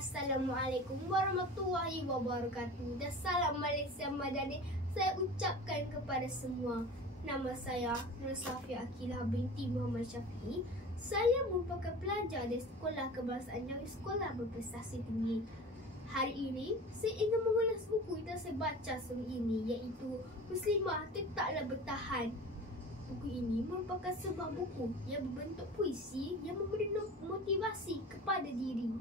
Assalamualaikum warahmatullahi wabarakatuh. Dan salam Malaysia Madani saya ucapkan kepada semua. Nama saya Nur Safia Akilah binti Muhammad Syafi'i. Saya merupakan pelajar di Sekolah Kebangsaan Jawi Sekolah Berprestasi Tinggi. Hari ini saya ingin mengulas buku yang saya baca sore ini, iaitu Muslimah Tetaplah Bertahan. Buku ini merupakan sebuah buku yang berbentuk puisi yang memberi motivasi kepada diri.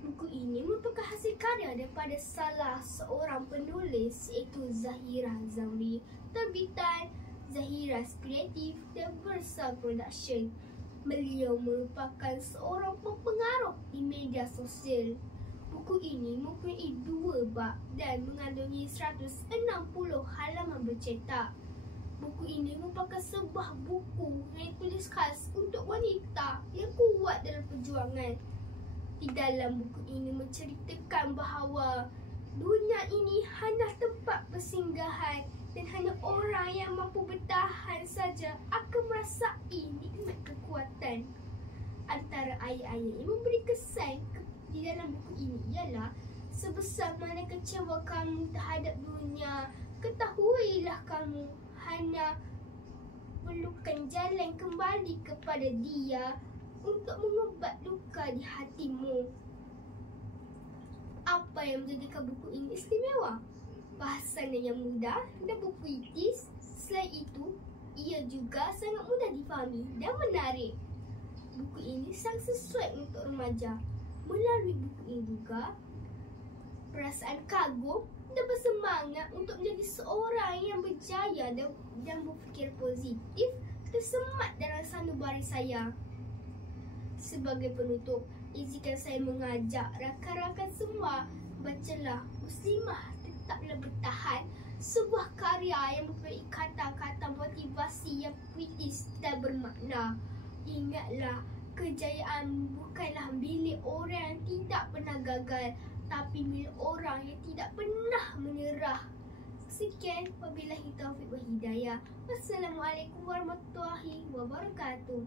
Buku ini merupakan hasil karya daripada salah seorang penulis, iaitu Zahira Zamri, terbitan Zahira Kreatif dan Versa Production. Beliau merupakan seorang pengaruh di media sosial. Buku ini mempunyai 2 bab dan mengandungi 160 halaman bercetak. Buku ini merupakan sebuah buku yang ditulis khas untuk wanita yang kuat dalam perjuangan. Di dalam buku ini menceritakan bahawa dunia ini hanya tempat persinggahan dan hanya orang yang mampu bertahan saja akan merasai nikmat kekuatan. Antara ayat-ayat yang memberi kesan di dalam buku ini ialah, sebesar mana kecewa kamu terhadap dunia, ketahuilah kamu hanya perlukan jalan kembali kepada Dia untuk mengubat luka di hatimu. Apa yang menjadikan buku ini istimewa? Bahasanya yang mudah dan berpuitis. Selain itu, ia juga sangat mudah difahami dan menarik. Buku ini sangat sesuai untuk remaja. Melalui buku ini juga, perasaan kagum dan bersemangat untuk menjadi seorang yang berjaya dan berfikir positif tersemat dalam sanubari saya. Sebagai penutup, izinkan saya mengajak rakan-rakan semua, bacalah Muslimah Tetaplah Bertahan, sebuah karya yang mempunyai kata-kata motivasi yang puitis dan bermakna. Ingatlah, kejayaan bukanlah milik orang yang tidak pernah gagal, tapi milik orang yang tidak pernah menyerah. Sekian, wabillahi taufiq wal hidayah. Wassalamualaikum warahmatullahi wabarakatuh.